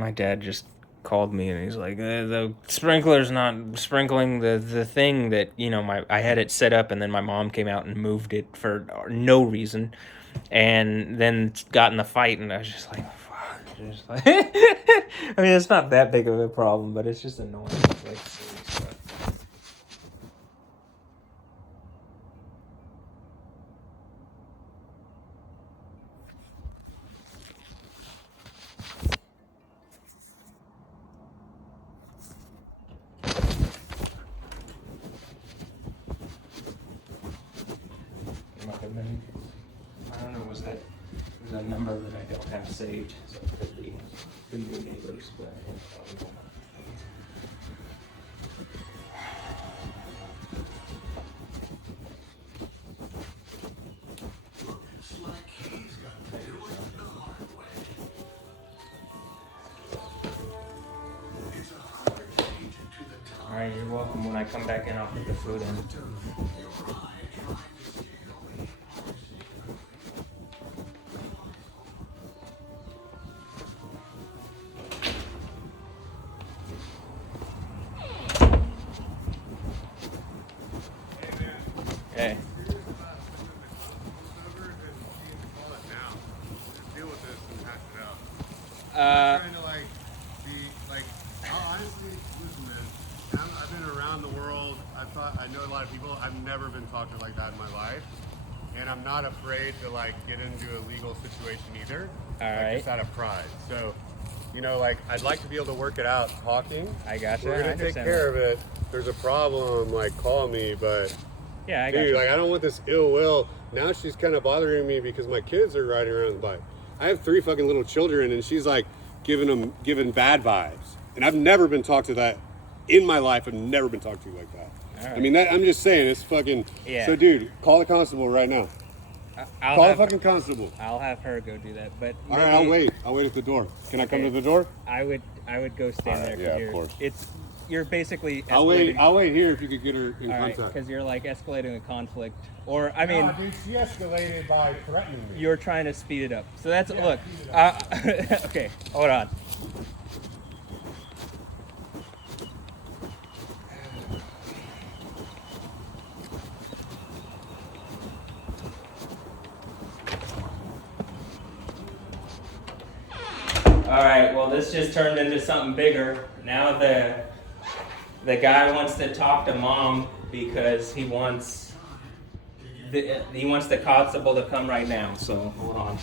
My dad just called me and he's like, the sprinkler's not sprinkling the thing that, I had it set up, and then my mom came out and moved it for no reason, and then got in the fight, and I was just like, fuck. Just like, I mean, it's not that big of a problem, but it's just annoying. Like, silly stuff. It might have been, I don't know, was that a number that I don't have saved? So it could be neighbors, but all right, you're welcome. When I come back in, I'll put the food in. Hey. Trying to be honestly, listen, man. I've been around the world. I know a lot of people. I've never been talked to like that in my life, and I'm not afraid to get into a legal situation either. All right. Just out of pride. So, I'd like to be able to work it out talking. I gotcha. We're gonna take care of it. If there's a problem, call me. But yeah, I dude, gotcha. I don't want this ill will. Now she's kind of bothering me because my kids are riding around the bike. I have 3 fucking little children, and she's giving bad vibes. And I've never been talked to that in my life. I've never been talked to like that. Right. I mean, I'm just saying, it's fucking. Yeah. So, dude, call the constable right now. Call the fucking constable. I'll have her go do that. But All right, I'll wait. I'll wait at the door. Can I come to the door? I would go stand there. Yeah, of course. You're basically. I'll wait here if you could get her in contact. Because you're escalating a conflict, or I mean, dude, she escalated by threatening me. you're trying to speed it up. So that's look. Okay, hold on. All right. Well, this just turned into something bigger. Now the guy wants to talk to mom because he wants the constable to come right now. So hold on.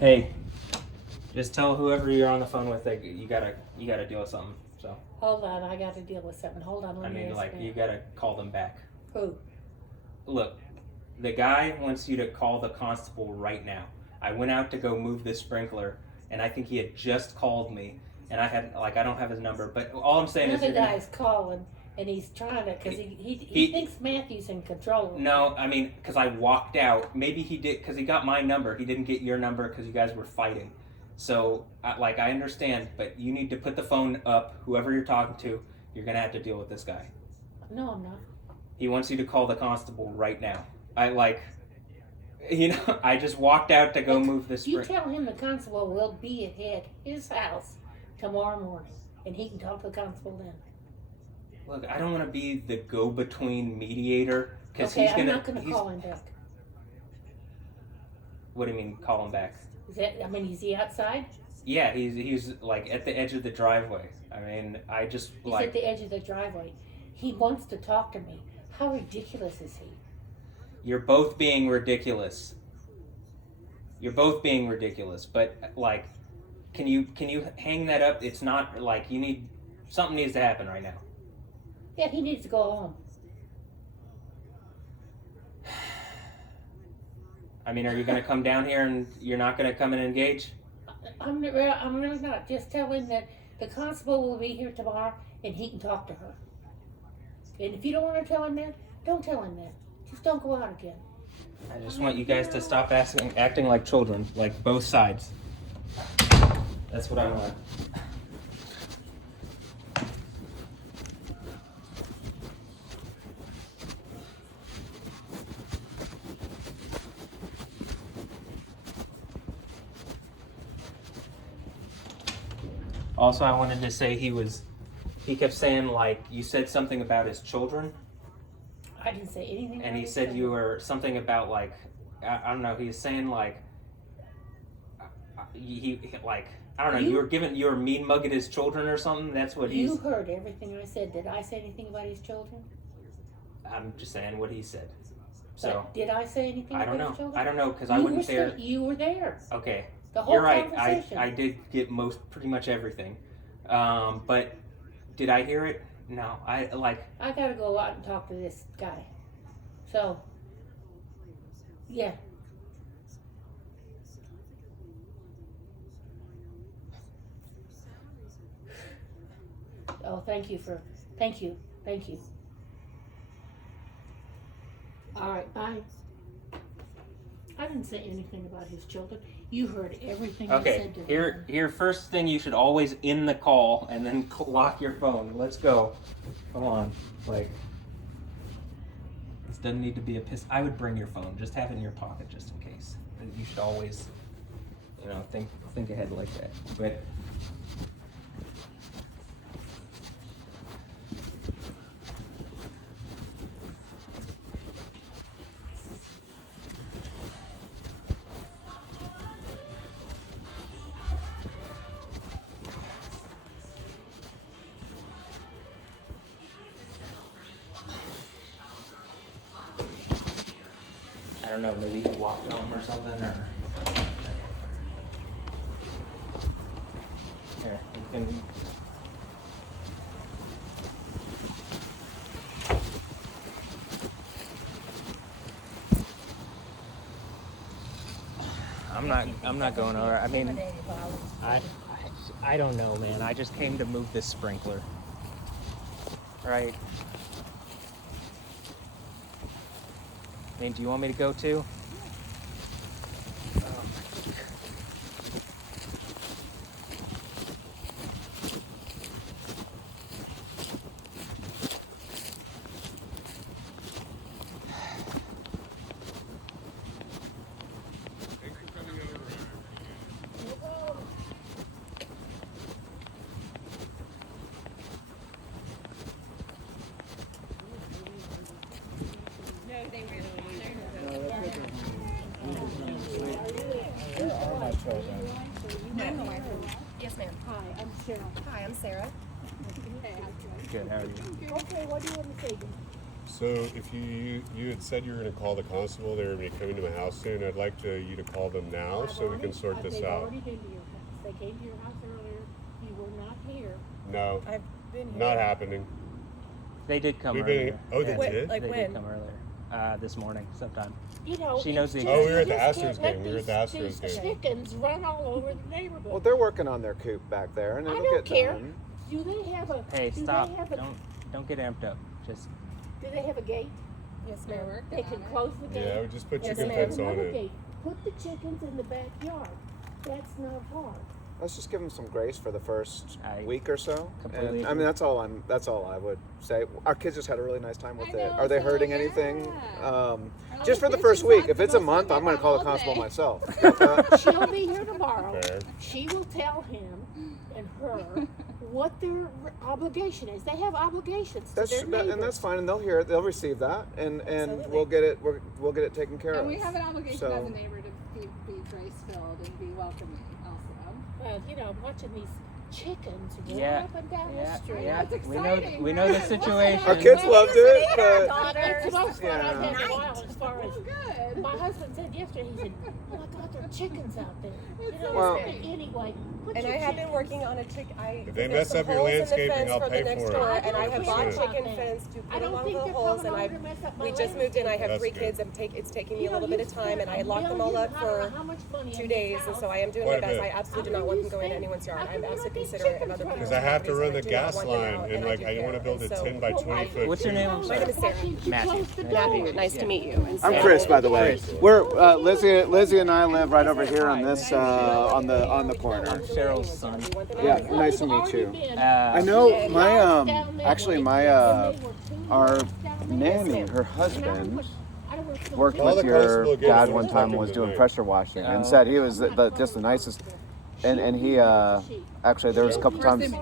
Hey, just tell whoever you're on the phone with that you gotta deal with something. So Hold on, I got to deal with something. Hold on, let me ask you gotta call them back. Who? Look, the guy wants you to call the constable right now. I went out to go move the sprinkler, and I think he had just called me, and I had I don't have his number, but all I'm saying is Another guy's calling, and he's trying to, because he thinks Matthew's in control of him. No, I mean, because I walked out. Maybe he did, because he got my number. He didn't get your number because you guys were fighting. So, I understand, but you need to put the phone up. Whoever you're talking to, you're going to have to deal with this guy. No, I'm not. He wants you to call the constable right now. I just walked out to go move this. You tell him the constable will be at his house tomorrow morning, and he can talk to the constable then. Look, I don't want to be the go-between mediator, because Okay, he's I'm going not going to call him back. What do you mean, call him back? Is he outside? Yeah, he's at the edge of the driveway. I mean, I just He's at the edge of the driveway. He wants to talk to me. How ridiculous is he? You're both being ridiculous. But can you hang that up? It's not something needs to happen right now. Yeah, he needs to go home. I mean, are you going to come down here and you're not going to come and engage? I'm really not. Just tell him that the constable will be here tomorrow and he can talk to her. And if you don't want to tell him that, don't tell him that. Just don't go out again. I just want you guys to stop acting like children, like both sides. That's what I want. Also, I wanted to say he kept saying, like, you said something about his children, I didn't say anything. and about he his said children. you were something about, like, I don't know, he was saying, like, like, I don't know, you were mean mugging his children or something. That's what You heard everything I said. Did I say anything about his children? I'm just saying what he said. So But did I say anything I don't about his know. children? I don't know because I wasn't there. You were there. Okay, The whole you're right. conversation. I did get pretty much everything. But did I hear it? No. I gotta go out and talk to this guy. So, yeah. Oh, thank you. Thank you. All right, bye. I didn't say anything about his children. You heard everything I Okay, said to him. here. First thing, you should always end the call and then lock your phone. Let's go. Come on, like this doesn't need to be a piss. I would bring your phone. Just have it in your pocket just in case. And you should always, think ahead like that. But I don't know, maybe he walked home or something, or here, you can. I'm not going over. I mean, I don't know, man. I just came to move this sprinkler. Right. I mean, do you want me to go too? Yes, ma'am. Hi, I'm Sarah. Hi, I'm Sarah. Good. How are you? Okay, what do you want to say? So if you had said you were going to call the constable, they were going to be coming to my house soon. I'd like you to call them now so we can sort this They've out. already been to your house. They came to your house earlier. You were not here. No, I've been here. not happening. They did come We've been- earlier. oh, they Yeah, did? Like they when? did come earlier. This morning, sometime. You know, She knows it's the just- Oh, we were at the you just Astros can't let game. We were at the these Astros game. chickens run all over the neighborhood. Well, they're working on their coop back there, and I it'll don't get care. done. Do they have a? Hey, do stop! They have a, Don't get amped up. Just Do they have a gate? Yes, ma'am. They can close the gate. Yeah, we just put Yes, chicken ma'am. fence on Another it. gate. Put the chickens in the backyard. That's not hard. Let's just give them some grace for the first I week or so. completely And, I mean, that's all I would say. Our kids just had a really nice time with I it. know, Are they so, hurting yeah. anything? Oh, Just for the kids first just week. like If to it's a go month, swim I'm going to in call the all constable day. myself. Got that? She'll be here tomorrow. Fair. She will tell him and her what their obligation is. They have obligations to their neighbors. And that's fine, and they'll hear it. They'll receive that, and Absolutely. we'll get it. We'll get it taken care And of. we have an obligation So- as a neighbor to be grace-filled and be welcoming also. Well, you know, watching these chickens run Yeah. up and down yeah, the street. yeah. That's We know exciting, we know the right? situation. Our kids loved it, but It's the most fun I've had in a Yeah. while as far as Oh, good. my husband said yesterday. He said, "Oh my God, there are chickens out there." You know, Well- anyway, put And your I have been chickens- working on a chicken. If they mess up your landscaping, I'll pay next for it. door, I and I don't have care bought about chicken that. fence to I put don't along think the they're holes, coming and over to mess up my we just moved in. I have That's 3 good. kids, and it's taking me You a know, little bit you of time, and I spend locked them all up I don't know for how much money 2 on days, this and house. so I am doing Quite my a best. bit. I absolutely do How not can want you them going in spend- anyone's yard. how I'm can you not absolutely considerate of other people. Because I have to run the I do not gas want them line, out, and I like do I care want to of build a them. So, 10 by 20 foot. What's your name? I'm My sorry. name is Sarah. Matthew. Matthew, nice to meet you. And I'm so- Chris, by the way. We're Lizzie and I live right over here on this on the corner. I'm Cheryl's son. Yeah, nice to meet you. I Uh, know my actually my our nanny, her husband, worked All with the your constable gave dad us one was time talking was doing tonight. pressure washing and said he was just the nicest. And he actually there was a couple times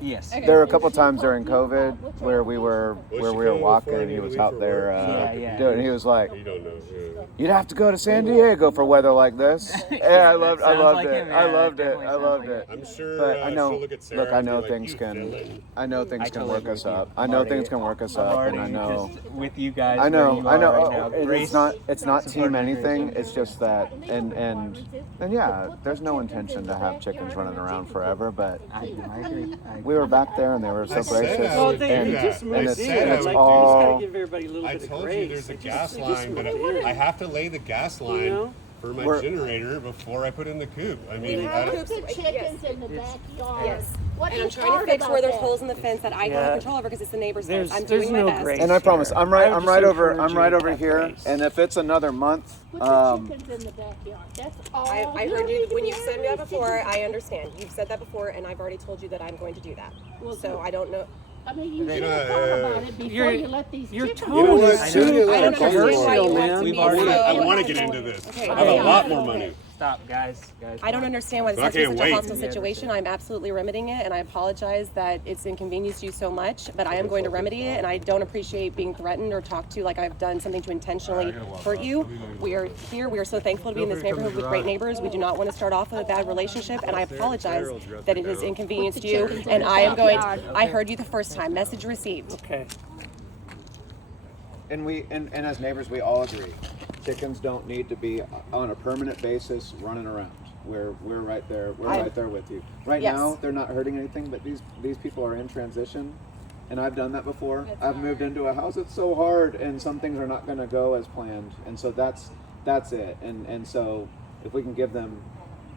yes. there were a couple times during COVID where we were walking and he was out there Yeah. doing. He was like, You don't know. Yeah. "You'd have to go to San Diego for weather like this." Yeah, I loved sounds like it. him, I yeah, loved that it. definitely I sounds loved like it. I'm sure. But I know, she'll look at Sarah look, I and be know like, things "You can, villain." I know things I can totally work us agree with up. you. I I'm know already- things can work us I'm up, already and I know. just with you guys. I know, where you I are know. Right now. It's not team supporting anything. Grace. It's just that, and yeah, there's no intention to have chickens running around forever. But I agree. we were back there, and they were so I said gracious, I would do and that. and I it's said I would do all. give everybody a little I bit of told grace. you there's a gas Just line, but I have to lay the gas line know? for my We're- generator before I put in the coop. I mean, You I have don't, the chickens in the backyard. Yes. What And I'm is trying to hard fix where about there's that? holes in the fence that I don't have control over because it's the neighbor's fence. I'm There's doing my no best. grace. And I promise, I'm I right. would I'm just right over. encourage I'm you right to over have here. grace. And if it's another month, Put the chickens in the backyard. That's all. I You heard don't you need to when be you've said that angry. before. I understand. You've said that before, and I've already told you that I'm going to do that. Well, So I don't know. I mean, you They should have don't- thought about it before Your- you let these your chickens. tone You know what? is I too know. I don't understand why controversial, you want man. to We've be already- so- I want to get into this. Okay, I have a okay. lot more money. Stop, guys. I don't understand why I this is can't such a wait. hostile situation. I'm absolutely remedying it, and I apologize that it's inconvenienced you so much, but I am going to remedy it, and I don't appreciate being threatened or talked to like I've done something to intentionally hurt you. We are here. We are so thankful to be in this neighborhood with great neighbors. We do not want to start off with a bad relationship, and I apologize that it has inconvenienced you, and I am going, I heard you the first time. Message received. Okay. and and as neighbors, we all agree, chickens don't need to be on a permanent basis running around. We're right there. We're right there with you. Right Yes. now, they're not hurting anything, but these people are in transition, and I've done that before. I've moved into a house. It's so hard, and some things are not going to go as planned, and so that's it. And so if we can give them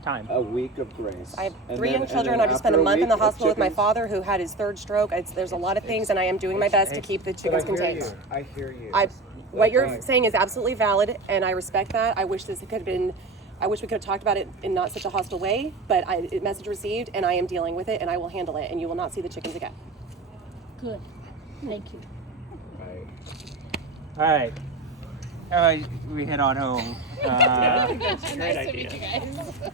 Time. a week of grace. I have and three then- young and children. then I've just spent a after month in the week, if hospital with my chickens- father who had his third stroke. There's a lot of things, and I am doing my best to keep the But chickens I hear contained. you. I hear you. What you're saying is absolutely valid, and I respect that. I wish this could have been. I wish we could have talked about it in not such a hostile way, but message received, and I am dealing with it, and I will handle it, and you will not see the chickens again. Good. Thank you. All right. We head on home. That's a great idea.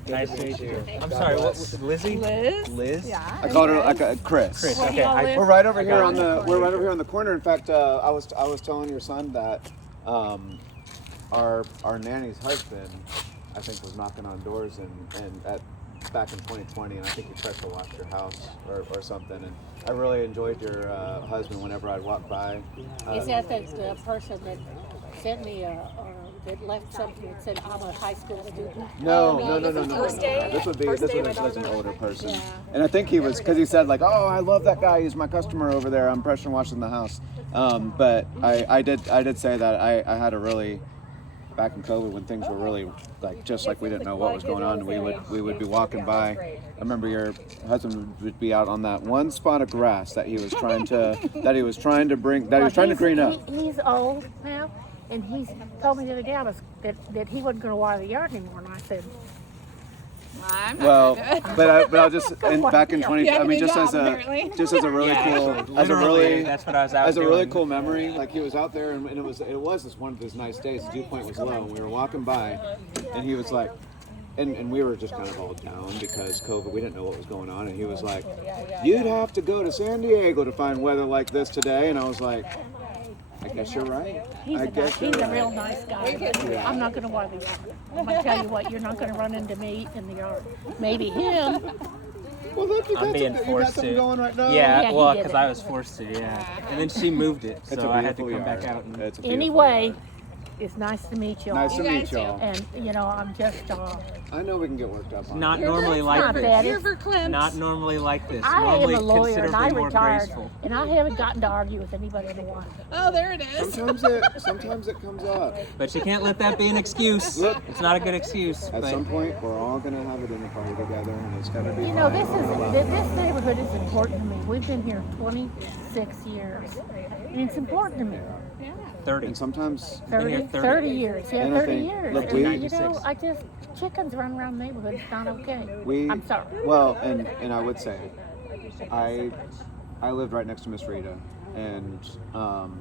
Nice to meet you. I'm sorry. What was it? Lizzie? Liz? Liz? Yeah. I called her Chris. Chris. Where do Okay. y'all live? We're right over here on the. We're right over here on the corner. In fact, I was telling your son that our nanny's husband, I think, was knocking on doors back in 2020, and I think he pressure washed your house or something. And I really enjoyed your husband whenever I'd walk by. Is that the person that sent me that left something that said I'm a high school student? No. First day- This would be first day my was daughter an and I- older person, Yeah. and I think he was because he said like, "Oh, I love that guy. He's my customer over there. I'm pressure washing the house." But I did say that I had a really back in COVID when things were really just like we didn't know what was going on. We would be walking by. I remember your husband would be out on that one spot of grass that he was trying to green up. He's old now, and he's told me the other day that he wasn't going to water the yard anymore, and I said, I'm not Well, gonna do it. but I'll just back in 20. Yeah, I mean, good just job, as a apparently. really Actually, cool, as a literally, really that's what I was out as a really doing. cool memory. Like he was out there, and it was just one of those nice days. The dew point was low, and we were walking by, and he was like, and we were just kind of all down because COVID. We didn't know what was going on, and he was like, "You'd have to go to San Diego to find weather like this today," and I was like, "I guess you're right. he's I guess a you're real right." nice guy. But I'm not going to water the yard. I'm going to tell you what, you're not going to run into me in the yard. Maybe him. Well, look, you I'm got being something, forced something to. going right now. Yeah, Yeah, he well, did because it. I was forced to, yeah. And then she moved it, It's so a I had to beautiful come back yard. out and. It's a beautiful Anyway, yard. It's nice to meet y'all. Nice to meet y'all. And I'm just I know we can get worked up on. Not it. normally not like bad. this. It's- Not normally like this. I am Normally a lawyer and considerably I more retired, graceful. and I haven't gotten to argue with anybody in a while. Oh, there it is. Sometimes it comes up. But you can't let that be an excuse. Look. It's not a good excuse. At but some point, we're all gonna have a dinner party together, and it's gonna be. This neighborhood is important to me. We've been here 26 years, and it's important to me. 30. And sometimes 30 years. Yeah, And I 30 think- years. look, And, chickens run around the neighborhood. It's not okay. I'm sorry. Well, and I would say, I lived right next to Miss Rita, and have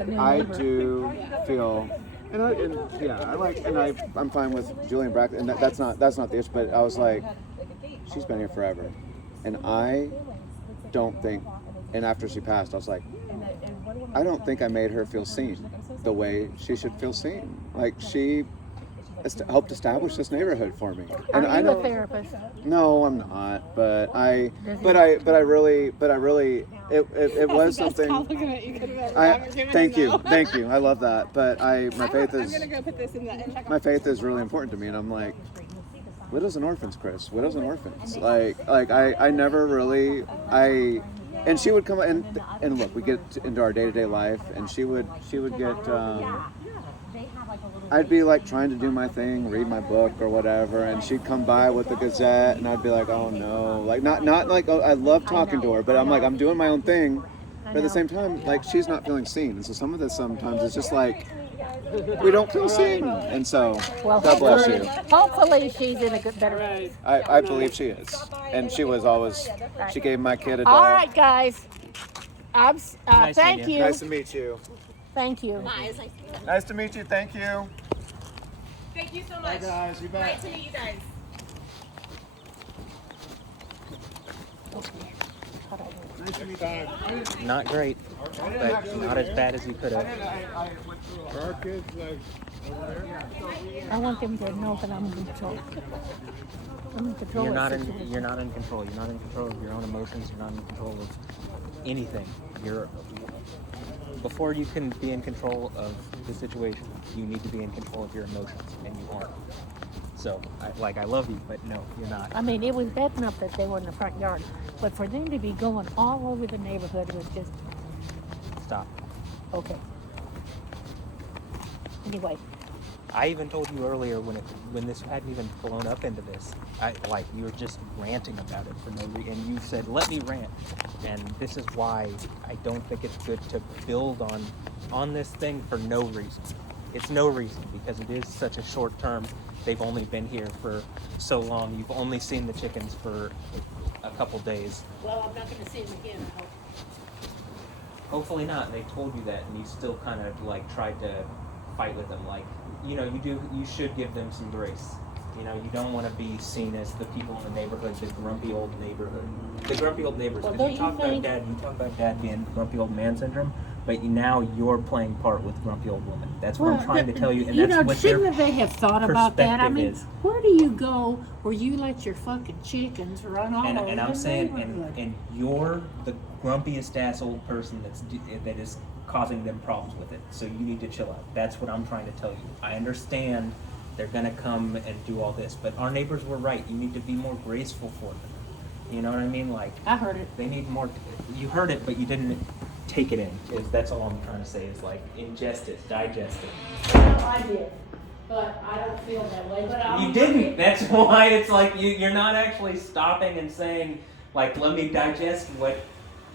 a new I neighbor. do feel, I'm fine with Julian Brack, and that's not the issue. But I was like, she's been here forever, and I don't think, and after she passed, I was like, I don't think I made her feel seen the way she should feel seen. Like she helped establish this neighborhood for me. And Are I you don't. a therapist? No, I'm not. But I really, it was something. Looking at you, could have Thank you. I love that. But my faith I'm is gonna go put this in the and check. my faith is really important to me, and I'm like, widows and orphans, Chris. Widows and orphans. Like I never really and she would come and look. We get into our day-to-day life, and she would get. I'd be like trying to do my thing, read my book or whatever, and she'd come by with the Gazette, and I'd be like, oh no, like not like I love talking to her, but I'm like I'm doing my own thing, but at the same time, like she's not feeling seen, and so some of this sometimes it's just like we don't feel seen, and so God bless you. Hopefully she's in a better place. I believe she is, and she was always. She gave my kid a doll. All right, guys. Thank you. Nice to meet you. Thank you. Nice to meet you. Thank you. Thank you so much. Bye guys. You bet. Nice to meet you guys. Not great, but not as bad as you could have. Are our kids like over there? I want them to know that I'm in control. I'm in control You're of not the in. situation. You're not in control. You're not in control of your own emotions. You're not in control of anything. Before you can be in control of the situation, you need to be in control of your emotions, and you aren't. So, I love you, but no, you're not. I mean, it was bad enough that they were in the front yard, but for them to be going all over the neighborhood was just Stop. okay. Anyway, I even told you earlier when this hadn't even blown up into this. You were just ranting about it for no reason, and you said, "Let me rant." And this is why I don't think it's good to build on this thing for no reason. It's no reason because it is such a short term. They've only been here for so long. You've only seen the chickens for a couple days. well, I'm not going to see them again. I hope. Hopefully not. And they told you that, and you still kind of tried to fight with them. You should give them some grace. You don't want to be seen as the people in the neighborhood, the grumpy old neighborhood, the grumpy old neighbors. Well, Because don't you think- you talk about dad being grumpy old man syndrome, but now you're playing part with grumpy old woman. That's what I'm trying to tell you, and that's what shouldn't their they have thought about that? I perspective mean, is. where do you go where you let your fucking chickens run all over And I'm the saying, neighborhood? and you're the grumpiest ass old person that is causing them problems with it. So you need to chill out. That's what I'm trying to tell you. I understand they're gonna come and do all this, but our neighbors were right. You need to be more graceful for them. You know what I mean? I heard it. They need more. You heard it, but you didn't take it in. That's all I'm trying to say. Is ingest it, digest it. Well, I did, but I don't feel that way. But You didn't. That's why it's you're not actually stopping and saying let me digest what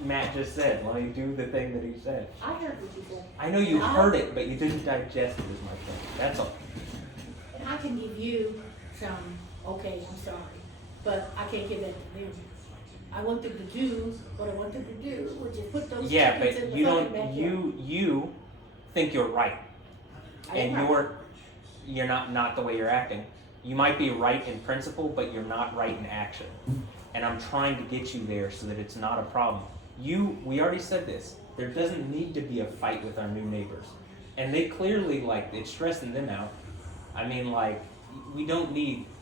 Matt just said. Let me do the thing that he said. I heard what you said. I know you heard it, but you didn't digest it. Is my point. That's all. And I can give you some, okay, I'm sorry, but I can't give that to them. I want them to do what I want them to do, which is put those Yeah, chickens in but the you fucking don't. backyard. You think you're right, I am and right. you're not the way you're acting. You might be right in principle, but you're not right in action. And I'm trying to get you there so that it's not a problem. We already said this. There doesn't need to be a fight with our new neighbors, and they clearly it's stressing them out. I mean,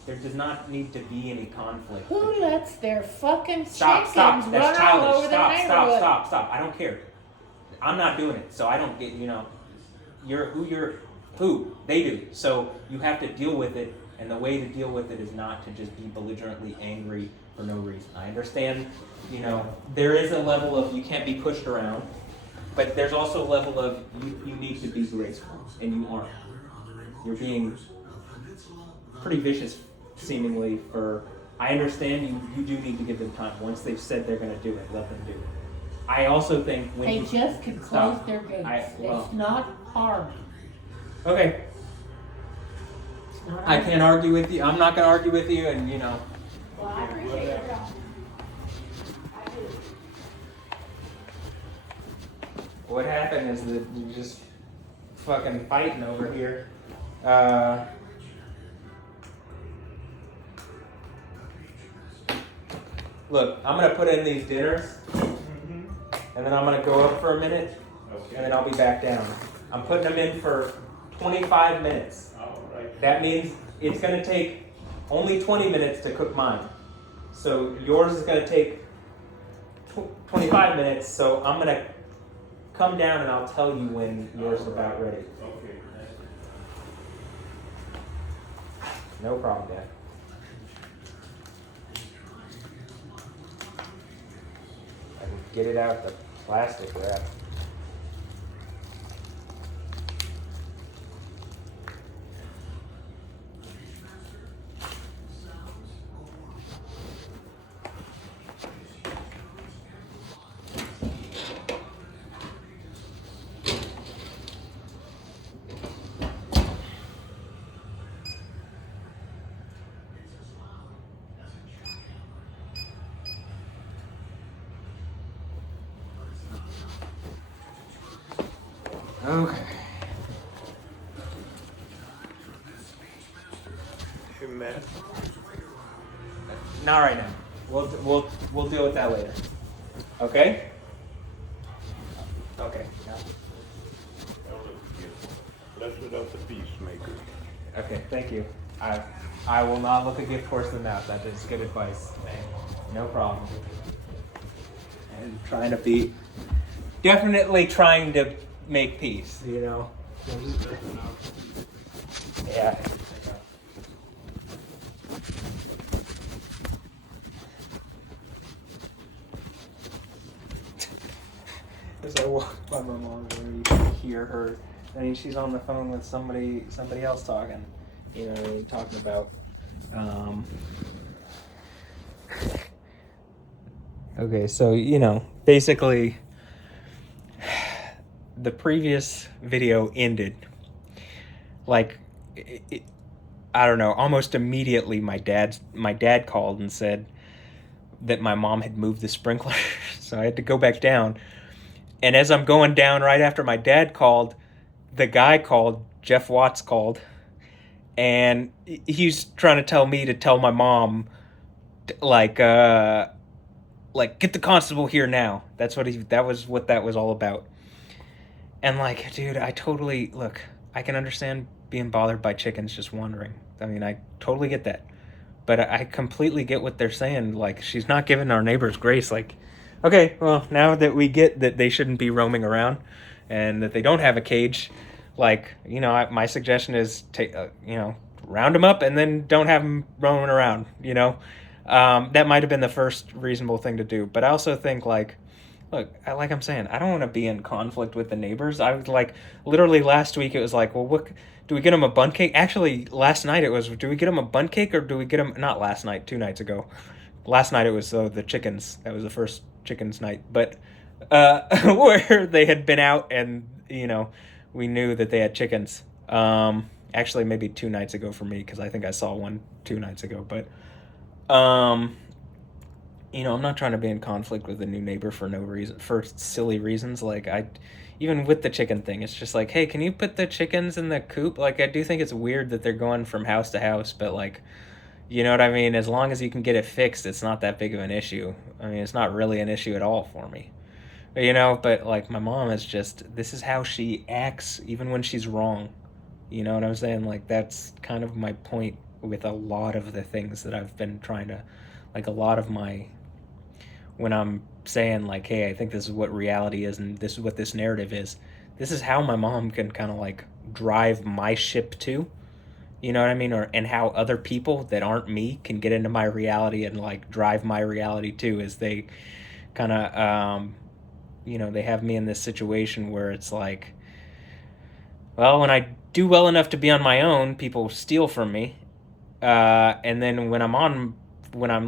there does not need to be any conflict. Who lets their fucking Stop, chickens stop, that's run all childish. over the Stop, neighborhood? stop, stop, stop. I don't care. I'm not doing it, so I don't get, they do. So you have to deal with it, and the way to deal with it is not to just be belligerently angry for no reason. I understand, there is a level of you can't be pushed around, but there's also a level of you need to be graceful, and you aren't. You're being pretty vicious, seemingly, for, I understand you do need to give them time. Once they've said they're going to do it, let them do it. I also think when They you just can close stop. their gates. Well, It's not hard. okay, It's not I hard. can't argue with you. I'm not going to argue with you, and Well, I appreciate it. I do. what happened is that you just fucking fighting over here. Look, I'm gonna put in these dinners, and then I'm gonna go up for a minute, and then I'll be back down. I'm putting them in for 25 minutes. That means it's gonna take only 20 minutes to cook mine. So yours is gonna take 25 minutes, so I'm gonna come down and I'll tell you when yours is about ready. No problem, Dad. I can get it out the plastic wrap. Okay. Hey, man. Not right now. We'll deal with that later. Okay? Okay. Blessed of the peacemaker. Okay, thank you. I will not look a gift horse in the mouth. That is good advice. No problem. And definitely trying to make peace, Yeah. As I walk by my mom, you can hear her. I mean, she's on the phone with somebody else talking. Talking about. Okay, so basically, the previous video ended. Like, I don't know. Almost immediately, my dad called and said that my mom had moved the sprinkler, so I had to go back down. And as I'm going down right after my dad called, the guy called, Jeff Watts called, and he's trying to tell me to tell my mom, like get the constable here now. That was what that was all about. And dude, I can understand being bothered by chickens just wandering. I mean, I totally get that. But I completely get what they're saying. She's not giving our neighbors grace. Okay, well, now that we get that they shouldn't be roaming around and that they don't have a cage, my suggestion is round them up and then don't have them roaming around, That might have been the first reasonable thing to do. But I also think, look, I'm saying, I don't want to be in conflict with the neighbors. I was literally last week it was well, what do we get them a bundt cake? Actually, last night it was, do we get them a bundt cake or do we get them, not last night, 2 nights ago. Last night it was the chickens. That was the first chickens night. But where they had been out and, we knew that they had chickens. Actually, maybe 2 nights ago for me, because I think I saw one 2 nights ago. But, I'm not trying to be in conflict with a new neighbor for no reason, for silly reasons. Even with the chicken thing, it's just hey, can you put the chickens in the coop? I do think it's weird that they're going from house to house, but you know what I mean? As long as you can get it fixed, it's not that big of an issue. I mean, it's not really an issue at all for me. But my mom is this is how she acts even when she's wrong. You know what I'm saying? That's kind of my point with a lot of the things that I've been trying to, a lot of my, when I'm saying hey, I think this is what reality is and this is what this narrative is, this is how my mom can kind of like drive my ship too. You know what I mean? Or and how other people that aren't me can get into my reality and like drive my reality too, as they kind of they have me in this situation where it's like, well, when I do well enough to be on my own, people steal from me. And then when I'm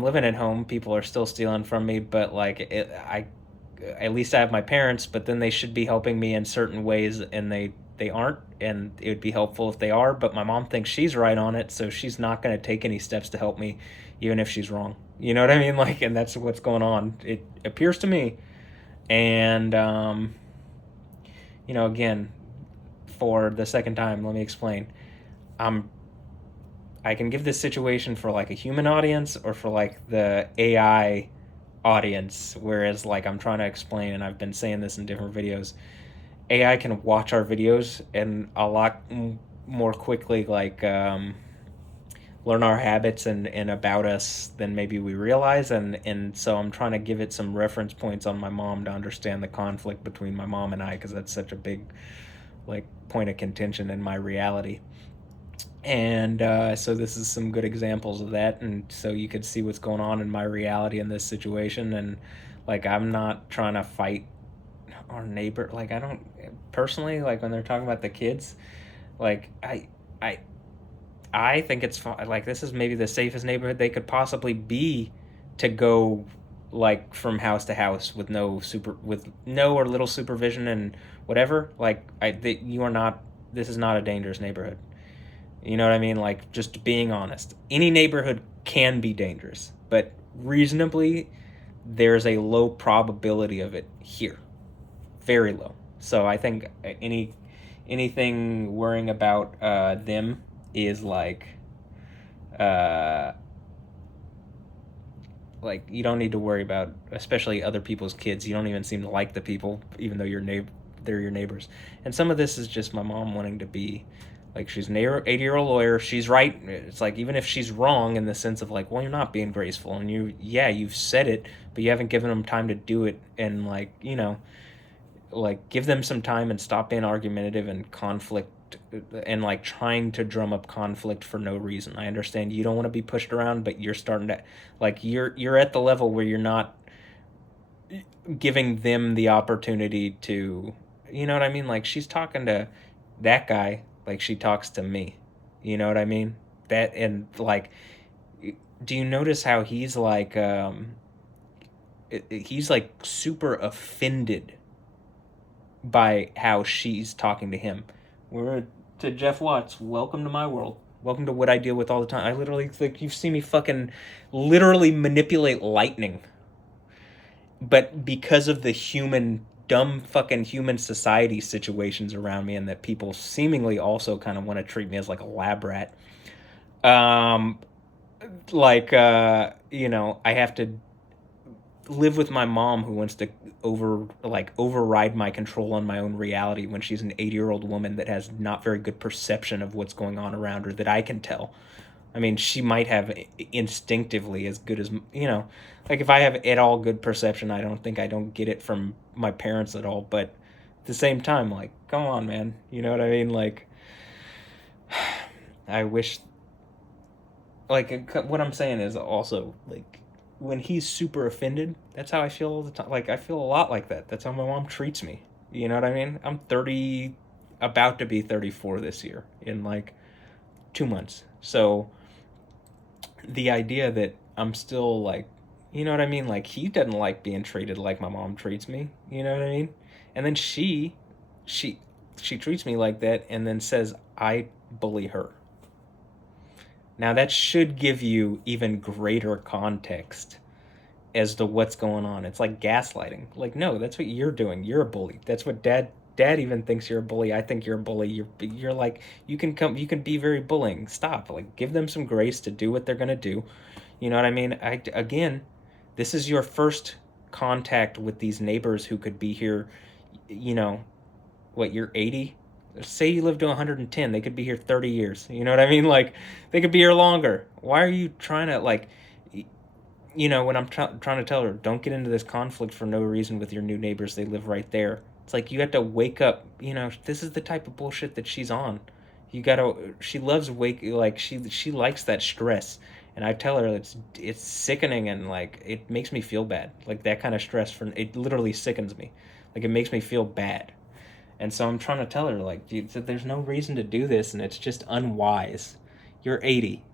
living at home, people are still stealing from me. But like, at least I have my parents. But then they should be helping me in certain ways, and they aren't. And it would be helpful if they are. But my mom thinks she's right on it, so she's not going to take any steps to help me, even if she's wrong. You know what I mean? Like, and that's what's going on. It appears to me. And again, for the second time, let me explain. I can give this situation for like a human audience or for like the AI audience, whereas like I'm trying to explain, and I've been saying this in different videos, AI can watch our videos and a lot more quickly like learn our habits and about us than maybe we realize, and so I'm trying to give it some reference points on my mom to understand the conflict between my mom and I, because that's such a big like point of contention in my reality. And so this is some good examples of that, and so you could see what's going on in my reality in this situation. And like, I'm not trying to fight our neighbor. Like, I don't personally, like when they're talking about the kids, like I think it's fine. Like, this is maybe the safest neighborhood they could possibly be to go like from house to house with no or little supervision and whatever. Like, this is not a dangerous neighborhood. You know what I mean? Like, just being honest. Any neighborhood can be dangerous, but reasonably, there's a low probability of it here. Very low. So I think anything worrying about them is like you don't need to worry about, especially other people's kids. You don't even seem to like the people, even though they're your neighbors. And some of this is just my mom wanting to be like, she's an 80-year-old lawyer. She's right. It's like, even if she's wrong in the sense of like, well, you're not being graceful, and you've said it, but you haven't given them time to do it, and like, like, give them some time and stop being argumentative and conflict and like trying to drum up conflict for no reason. I understand you don't want to be pushed around, but you're starting to like, you're at the level where you're not giving them the opportunity to, you know what I mean? Like, she's talking to that guy like she talks to me. You know what I mean? That, and like, do you notice how he's like super offended by how she's talking to him? We're to Jeff Watts. Welcome to my world. Welcome to what I deal with all the time. I literally, like, you've seen me fucking literally manipulate lightning. But because of the dumb fucking human society situations around me, and that people seemingly also kind of want to treat me as like a lab rat. I have to live with my mom, who wants to override my control on my own reality when she's an 80-year-old woman that has not very good perception of what's going on around her that I can tell. I mean, she might have instinctively as good as, like, if I have at all good perception, I don't get it from my parents at all. But at the same time, like, come on, man. You know what I mean? Like, I wish, like, what I'm saying is also, like, when he's super offended, that's how I feel all the time. Like, I feel a lot like that. That's how my mom treats me. You know what I mean? I'm 30, about to be 34 this year in like 2 months. So the idea that I'm still like, you know what I mean? Like, he doesn't like being treated like my mom treats me. You know what I mean? And then she treats me like that, and then says I bully her. Now, that should give you even greater context as to what's going on. It's like gaslighting. Like, no, that's what you're doing. You're a bully. That's what Dad even thinks you're a bully. I think you're a bully. You're like, you can be very bullying. Stop. Like, give them some grace to do what they're going to do. You know what I mean? Again, this is your first contact with these neighbors who could be here, you're 80? Say you live to 110, they could be here 30 years. You know what I mean? Like, they could be here longer. Why are you trying to, like, when I'm trying to tell her, don't get into this conflict for no reason with your new neighbors, they live right there. It's like you have to wake up, you know, this is the type of bullshit that she's on. She loves like she likes that stress. And I tell her it's sickening, and like it makes me feel bad. Like that kind of stress, it literally sickens me. Like it makes me feel bad. And so I'm trying to tell her, like, there's no reason to do this, and it's just unwise. You're 80.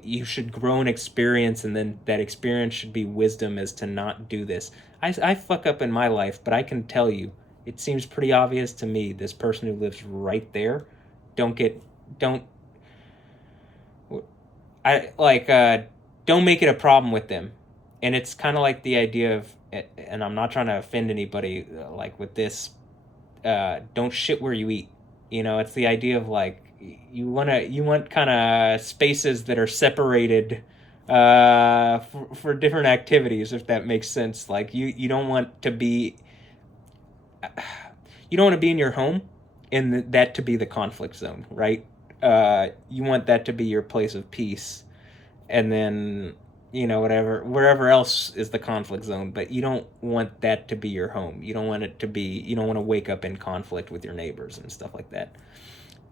You should grow in experience, and then that experience should be wisdom as to not do this. I fuck up in my life, but I can tell you, it seems pretty obvious to me, this person who lives right there, don't make it a problem with them. And it's kind of like the idea of, and I'm not trying to offend anybody, like with this, don't shit where you eat. You know, it's the idea of like, you want kind of spaces that are separated for different activities, if that makes sense. Like you don't want to be in your home and that to be the conflict zone, right? You want that to be your place of peace, and then, you know, wherever else is the conflict zone, but you don't want that to be your home. You don't want to wake up in conflict with your neighbors and stuff like that.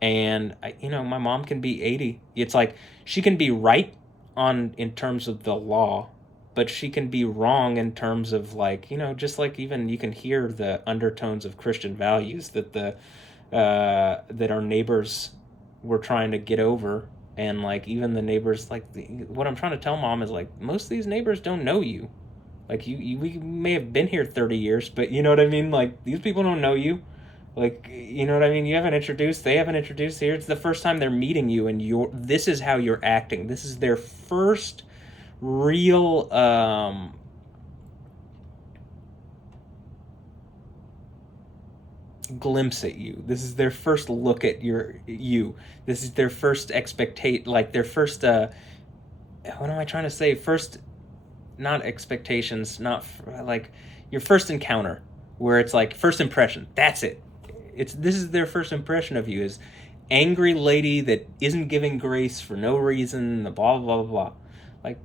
And my mom can be 80. It's like she can be right in terms of the law, but she can be wrong in terms of like, just like even you can hear the undertones of Christian values that that our neighbors were trying to get over. And like even the neighbors, like what I'm trying to tell mom is like, most of these neighbors don't know you. Like we may have been here 30 years, but you know what I mean? Like these people don't know you. Like, you know what I mean? They haven't introduced here. It's the first time they're meeting you, and this is how you're acting. This is their first real glimpse at you. This is their first look at you. This is their first their first what am I trying to say? First, not expectations, not like your first encounter, where it's like first impression. That's it. This is their first impression of you, is angry lady that isn't giving grace for no reason, the blah blah blah blah. Like,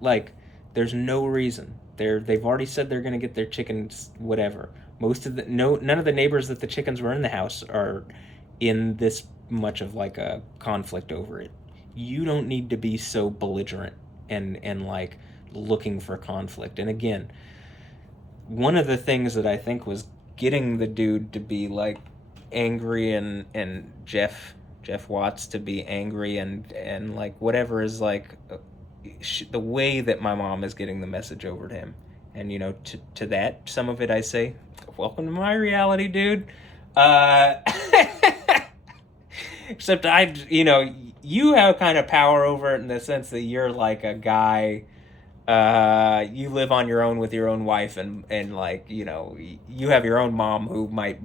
like there's no reason. They've already said they're gonna get their chickens, whatever. None of the neighbors that the chickens were in the house are in this much of like a conflict over it. You don't need to be so belligerent and like looking for conflict. And again, one of the things that I think was getting the dude to be like angry and Jeff Watts to be angry and like whatever is like the way that my mom is getting the message over to him. And to that, some of it I say, welcome to my reality, dude. Except you have kind of power over it in the sense that you're like a guy. You live on your own with your own wife, and like you have your own mom who might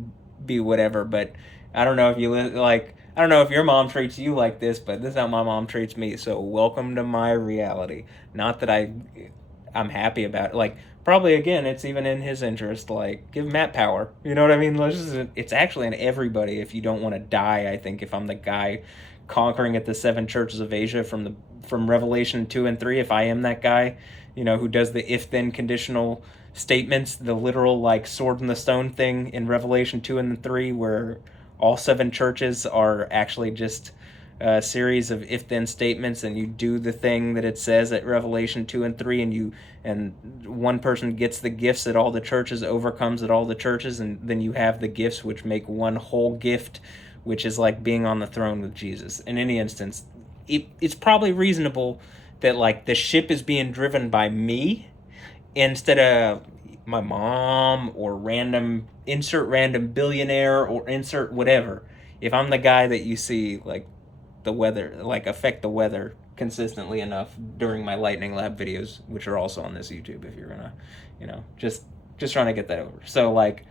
be whatever. But I don't know if I don't know if your mom treats you like this, but this is how my mom treats me. So welcome to my reality. Not that I'm happy about it. Like probably again, it's even in his interest. Like give Matt power. You know what I mean? It's actually in everybody. If you don't want to die, I think if I'm the guy conquering at the 7 churches of Asia from Revelation 2 and 3, if I am that guy, who does the if-then conditional statements, the literal like sword in the stone thing in Revelation 2 and 3, where all 7 churches are actually just a series of if-then statements, and you do the thing that it says at Revelation 2 and 3, and one person gets the gifts at all the churches, overcomes at all the churches, and then you have the gifts which make one whole gift, which is like being on the throne with Jesus. In any instance, it's probably reasonable that like the ship is being driven by me instead of my mom or insert random billionaire or insert whatever. If I'm the guy that you see like the weather, like affect the weather consistently enough during my Lightning Lab videos, which are also on this YouTube if you're gonna, just trying to get that over. So like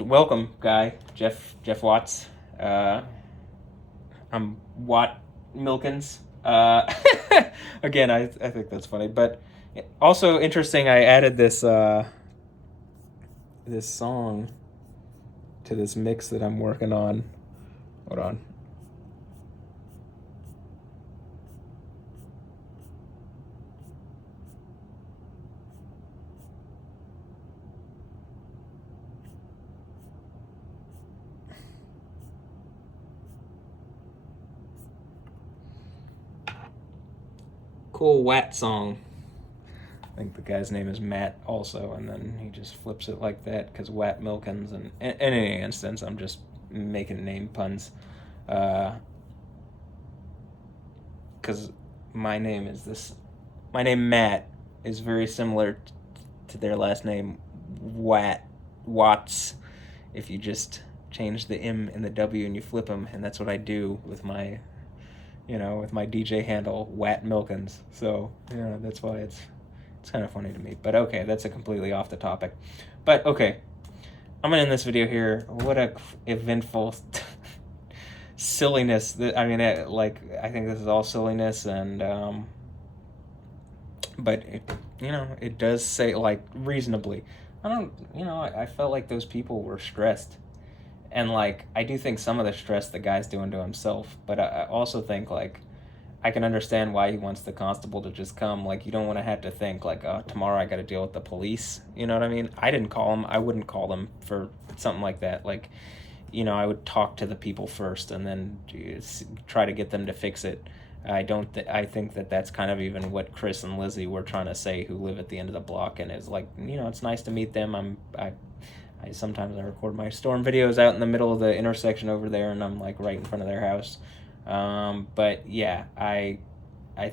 welcome, guy, Jeff Watts. I'm Watt Milkins. Again, I think that's funny, but also interesting. I added this song to this mix that I'm working on. Hold on. cool Watt song. I think the guy's name is Matt also, and then he just flips it like that because Watt Milkins. And in any instance, I'm just making name puns. Because my name Matt is very similar to their last name Watts, if you just change the M and the W and you flip them, and that's what I do with my DJ handle Watt Milkins. So that's why it's kind of funny to me. But okay, that's a completely off the topic. But okay, I'm gonna end this video here. What a eventful silliness. I think this is all silliness, and but it does say, like, reasonably. I felt like those people were stressed, and like I do think some of the stress the guy's doing to himself, but I also think, like, I can understand why he wants the constable to just come. Like, you don't want to have to think, like, oh, tomorrow I got to deal with the police. You know what I mean? I didn't call him. I wouldn't call them for something like that. Like, I would talk to the people first and then try to get them to fix it. I think that that's kind of even what Chris and Lizzie were trying to say, who live at the end of the block, and it's like, it's nice to meet them. I sometimes I record my storm videos out in the middle of the intersection over there, and I'm like right in front of their house. But yeah, I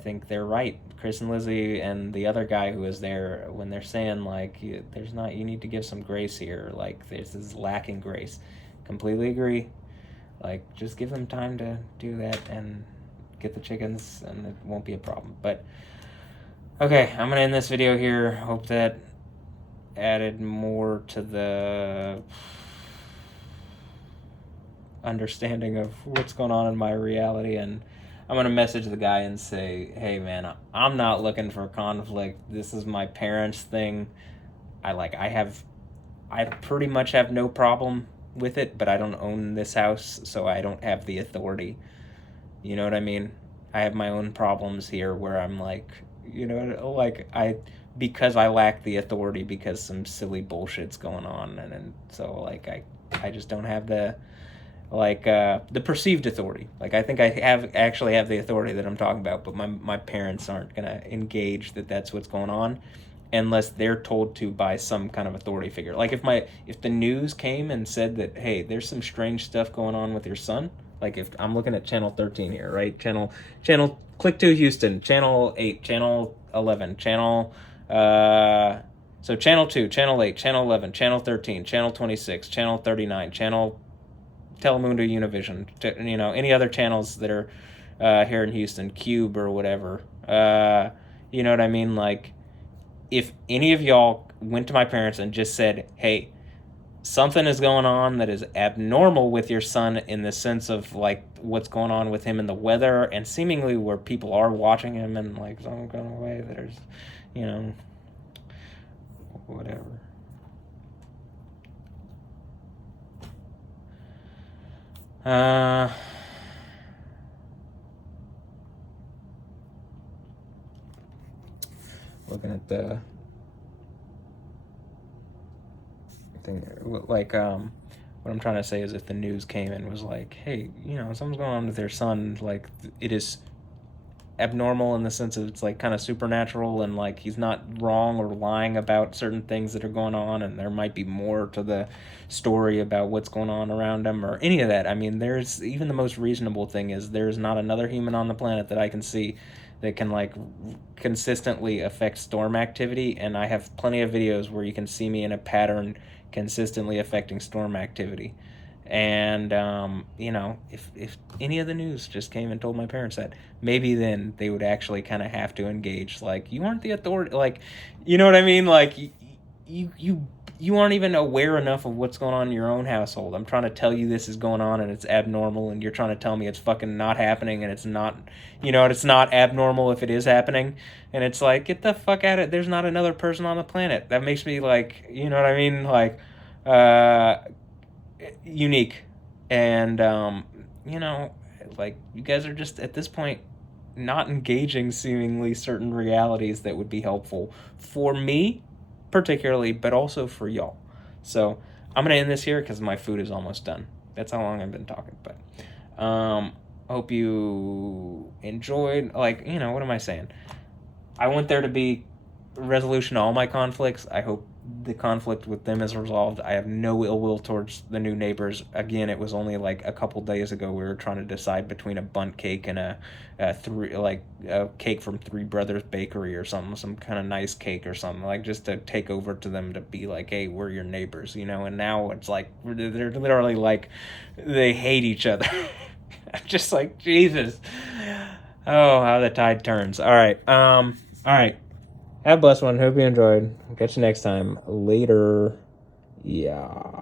think they're right, Chris and Lizzie and the other guy who was there, when they're saying, like, you need to give some grace here. Like, this is lacking grace. Completely agree. Like, just give them time to do that and get the chickens, and it won't be a problem. But okay, I'm gonna end this video here. Hope that added more to the understanding of what's going on in my reality. And I'm gonna message the guy and say, hey man, I'm not looking for conflict. This is my parents' thing. I pretty much have no problem with it, but I don't own this house, so I don't have the authority. You know what I mean? I have my own problems here where I'm like, because I lack the authority because some silly bullshit's going on, and so, like, I just don't have the perceived authority. Like, I think I actually have the authority that I'm talking about, but my parents aren't gonna engage that that's what's going on unless they're told to by some kind of authority figure. Like, if the news came and said that, hey, there's some strange stuff going on with your son. Like, if I'm looking at channel 13 here, right? Channel click to Houston, channel 8, channel 11, channel so channel 2, channel 8, channel 11, channel 13, channel 26, channel 39, channel Telemundo Univision, any other channels that are here in Houston, Cube or whatever. You know what I mean? Like, if any of y'all went to my parents and just said, hey, something is going on that is abnormal with your son, in the sense of, like, what's going on with him in the weather, and seemingly where people are watching him in, like, some kind of way that is, whatever. Looking at the thing, like, what I'm trying to say is, if the news came and was like, hey, something's going on with their son, like, it is abnormal in the sense of it's, like, kind of supernatural, and, like, he's not wrong or lying about certain things that are going on, and there might be more to the story about what's going on around him or any of that. I mean, there's even the most reasonable thing is there's not another human on the planet that I can see that can, like, consistently affect storm activity, and I have plenty of videos where you can see me in a pattern consistently affecting storm activity. And if any of the news just came and told my parents that, maybe then they would actually kind of have to engage. Like, you aren't the authority, like, you know what I mean? Like, you aren't even aware enough of what's going on in your own household. I'm trying to tell you this is going on and it's abnormal, and you're trying to tell me it's fucking not happening, and it's not, it's not abnormal if it is happening. And it's like, get the fuck out of it. There's not another person on the planet. That makes me, like, you know what I mean? Like, unique. And, like, you guys are just, at this point, not engaging seemingly certain realities that would be helpful for me, particularly, but also for y'all. So I'm gonna end this here because my food is almost done. That's how long I've been talking. But hope you enjoyed. Like, what am I saying? I want there to be resolution to all my conflicts. I hope the conflict with them is resolved. I have no ill will towards the new neighbors. Again, it was only like a couple days ago we were trying to decide between a bunt cake and a cake from Three Brothers Bakery or something, some kind of nice cake or something, like just to take over to them to be like, hey, we're your neighbors, you know. And now it's like they're literally like they hate each other. I'm just like, Jesus. Oh, how the tide turns. All right. All right. Have a blessed one. Hope you enjoyed. Catch you next time. Later. Yeah.